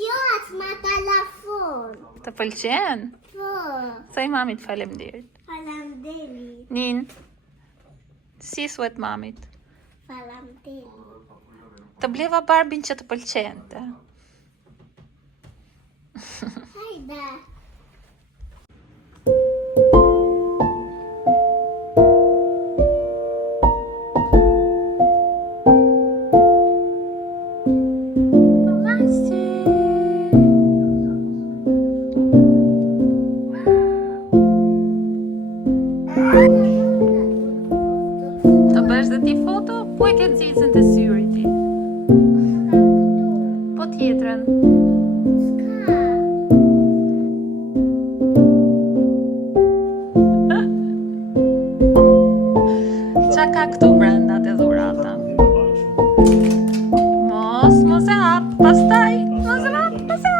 Kjo është me telefon. Të pëlqen? Po. Thoj mamit faleminderit. Faleminderit. Nin, si thuet mamit? Faleminderit. Të bleva Barbin që të pëlqente. Hajde. Të bësh dhe ti foto, po e ke zizën të syri ti. Po tjetrën. Qa ka këtu brenda të dhurata? Mos e hap, pastaj. Mos e hap. Pastaj.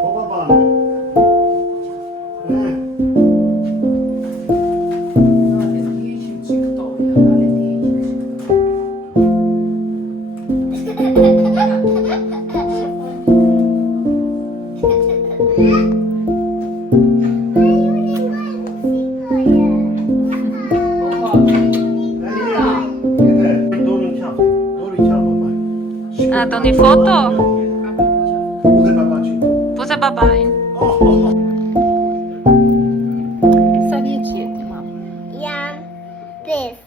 Po babane. A, do një foto? U dhe babaqin. Po se babajn. Sa vjeç je ti, mam? Jam 5.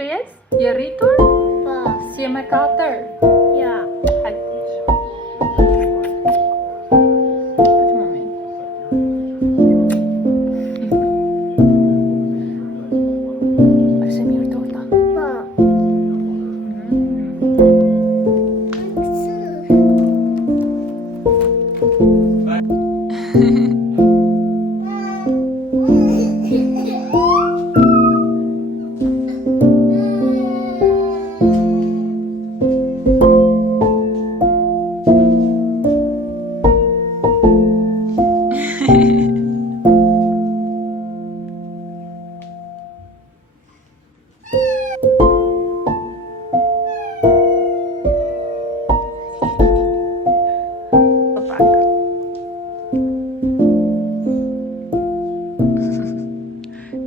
5? Je rritur? Po. Si je me 4? Ja. Hajde. Është mirë torta. Po.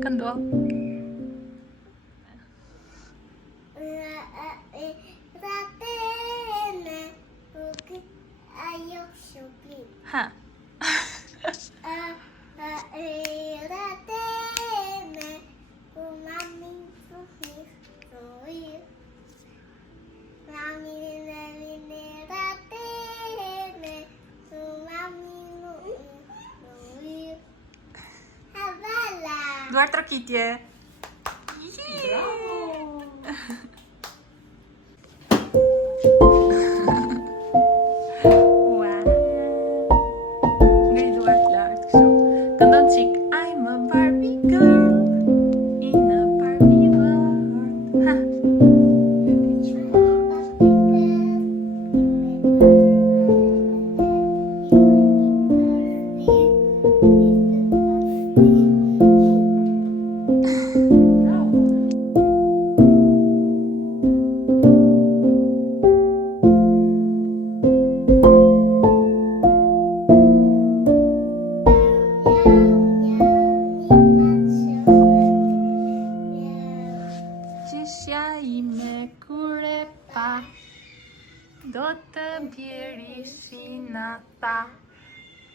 Këndo? Ratene. Ajo shupin. Ha. Ratene. Mami ratene. Mami ratene. Mami Havala. Duar trokitje. Ngri duart lart kështu. Këndon qik I'm a Barbie girl in a Barbie world. Ha. Gjyshja ime kur e pa, do të bjeri si nata.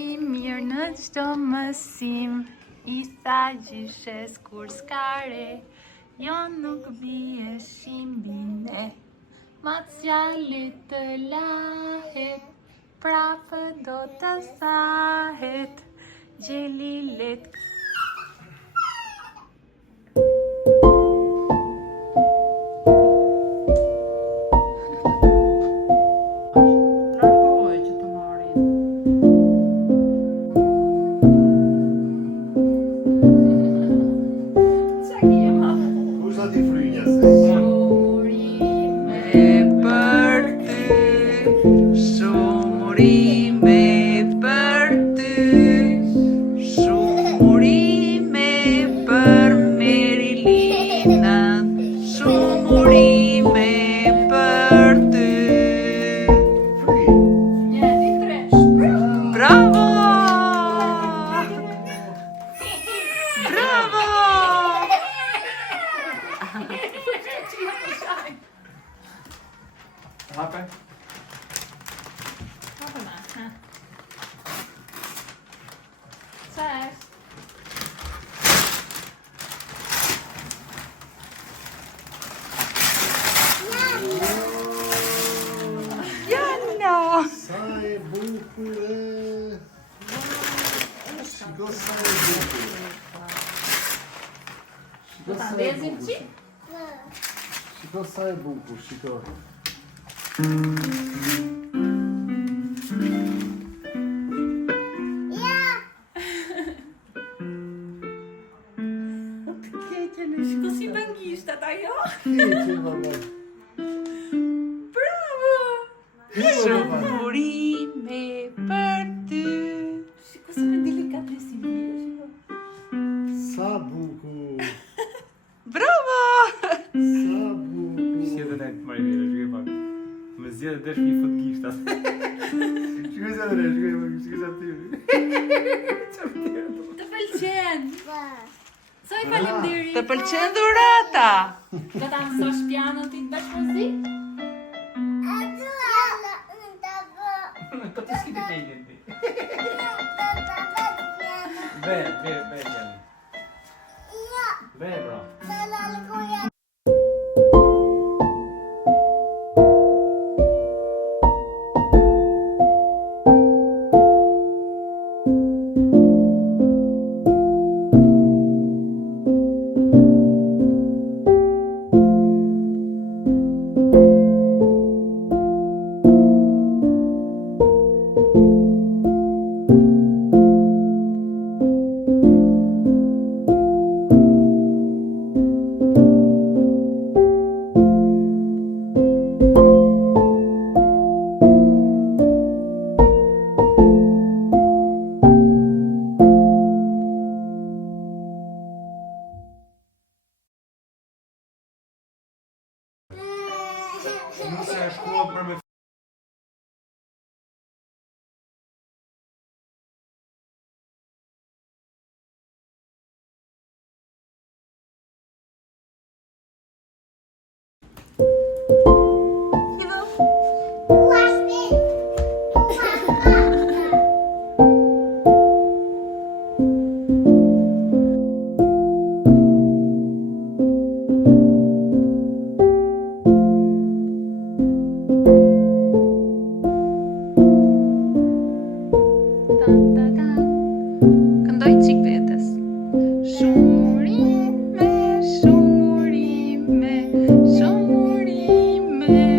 I mirë në çdo mësim, i tha gjyshes kur s'kare, jo nuk bie shimbine. Matsjali të lahet, prapë do të thahet, gjeli let. Shumurime për ty, shumurime Hape. Hape na. Ha. Cześć. Jana! Sa e bukur e. Shiko sa e bukur. Do Shiko ta sa e ndezim bukur. ti? Shiko sa e bukur, shiko. Shiko si bëngishtat ajo. Keqe, baba. Bravo! Keqe, baba. Shurime për ty. Shiko si me delikate si bie, shiko. Sa bukur. Bravo! Sa bukur. Sjede ne të marrë mirë, shkoj pak. Me zgjedhë desh një fut gishtat. Shkoj sa dhe, shkoj sa ty. Të pëlqen. Ba. Sa i faleminderit. Të pëlqen dhurata. Do ta mësosh pianon ti të bësh muzik? A dua në të bë. Po ti s'ki të kejnë ti. Be. Be, Gjeni. Be, bro. Nuk se e shkuat për me Këndoj qik vetës. Shumurime, shumurime, shumurime.